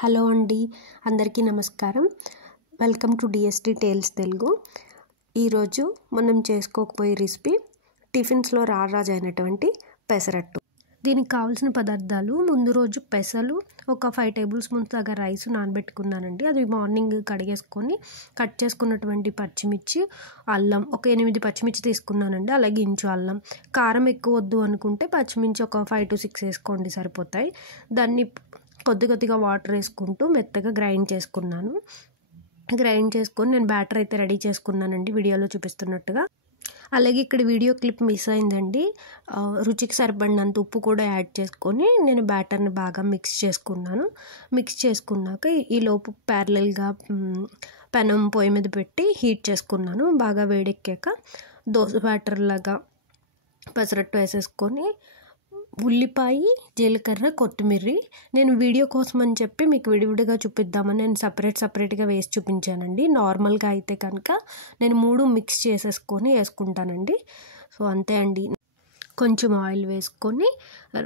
Hello అండి, అందరికీ నమస్కారం. Welcome to DSD tales Telugu. ఈరోజు మనం చేసుకోకపోయే రెసిపీ టిఫిన్స్లో రారాజు అయినటువంటి పెసరట్టు. దీనికి కావాల్సిన పదార్థాలు: ముందు రోజు పెసలు ఒక 5 టేబుల్ స్పూన్స్ దాకా రైస్ నానబెట్టుకున్నానండి. అది మార్నింగ్ కడిగేసుకొని కట్ చేసుకున్నటువంటి పచ్చిమిర్చి, అల్లం ఒక 8 పచ్చిమిర్చి తీసుకున్నానండి. అలాగే ఇంచు అల్లం. కారం ఎక్కువ వద్దు అనుకుంటే పచ్చిమిర్చి ఒక 5 to 6 వేసుకోండి, సరిపోతాయి. దాన్ని కొద్దిగా వాటర్ వేసుకుంటూ మెత్తగా గ్రైండ్ చేసుకున్నాను. గ్రైండ్ చేసుకొని నేను బ్యాటర్ అయితే రెడీ చేసుకున్నానండి, వీడియోలో చూపిస్తున్నట్టుగా. అలాగే ఇక్కడ వీడియో క్లిప్ మిస్ అయిందండి. రుచికి సరిపడినంత ఉప్పు కూడా యాడ్ చేసుకొని నేను బ్యాటర్ని బాగా మిక్స్ చేసుకున్నాను. మిక్స్ చేసుకున్నాక ఈలోపు ప్యారలల్గా పెనం పొయ్యి మీద పెట్టి హీట్ చేసుకున్నాను. బాగా వేడెక్కాక దోశ బ్యాటర్ లాగా పెసరట్టు వేసేసుకొని ఉల్లిపాయ, జీలకర్ర, కొత్తిమీర నేను వీడియో కోసం అని చెప్పి మీకు విడివిడిగా చూపిద్దామని నేను సపరేట్గా వేసి చూపించానండి. నార్మల్గా అయితే కనుక నేను 3 మిక్స్ చేసేసుకొని వేసుకుంటానండి. సో అంతే అండి. కొంచెం ఆయిల్ వేసుకొని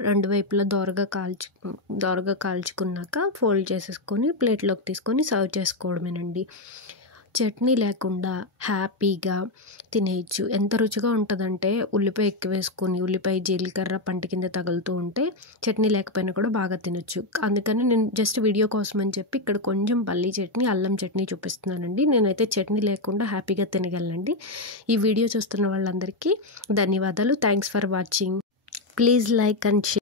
2 వైపులా దోరగా కాల్చుకున్నాక ఫోల్డ్ చేసేసుకొని ప్లేట్లోకి తీసుకొని సర్వ్ చేసుకోవడమేనండి. చట్నీ లేకుండా హ్యాపీగా తినేయచ్చు. ఎంత రుచిగా ఉంటుందంటే ఉల్లిపాయ ఎక్కువ వేసుకొని ఉల్లిపాయ, జీలకర్ర పంట కింద తగులుతూ ఉంటే చట్నీ లేకపోయినా కూడా బాగా తినొచ్చు. అందుకని నేను జస్ట్ వీడియో కోసం అని చెప్పి ఇక్కడ కొంచెం పల్లీ చట్నీ, అల్లం చట్నీ చూపిస్తున్నానండి. నేనైతే చట్నీ లేకుండా హ్యాపీగా తినగలనండి. ఈ వీడియో చూస్తున్న వాళ్ళందరికీ ధన్యవాదాలు. Thanks for watching. Please like and share.